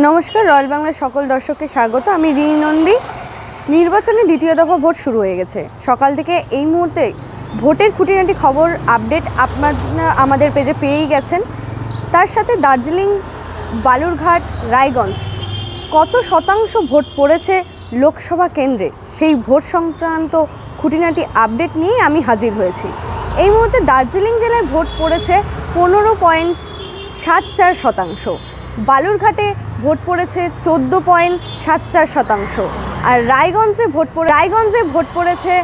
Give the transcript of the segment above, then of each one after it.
নমস্কার, রয়্যাল বাংলার সকল দর্শককে স্বাগত। আমি রিনি নন্দী। নির্বাচনে দ্বিতীয় দফা ভোট শুরু হয়ে গেছে। সকাল থেকে এই মুহূর্তে ভোটের খুঁটিনাটি খবর আপডেট আপনারা, আমাদের পেজে পেয়েই গেছেন। তার সাথে দার্জিলিং, বালুরঘাট, রায়গঞ্জ কত শতাংশ ভোট পড়েছে লোকসভা কেন্দ্রে? সেই ভোট সংক্রান্ত খুঁটিনাটি আপডেট নিয়ে আমি হাজির হয়েছি। এই মুহূর্তে দার্জিলিং জেলায় ভোট পড়েছে পনেরো পয়েন্ট সাত চার শতাংশ। বালুরঘাটে ভোট পড়েছে চোদ্দ পয়েন্ট সাত চার শতাংশ। আর রায়গঞ্জে ভোট পড়ে রায়গঞ্জে ভোট পড়েছে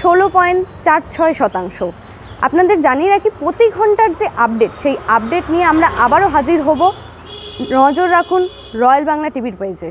ষোলো পয়েন্ট চার ছয় শতাংশ। আপনাদের জানিয়ে রাখি, প্রতি ঘণ্টার যে আপডেট, সেই আপডেট নিয়ে আমরা আবারও হাজির হব। নজর রাখুন রয়্যাল বাংলা টিভির পেজে।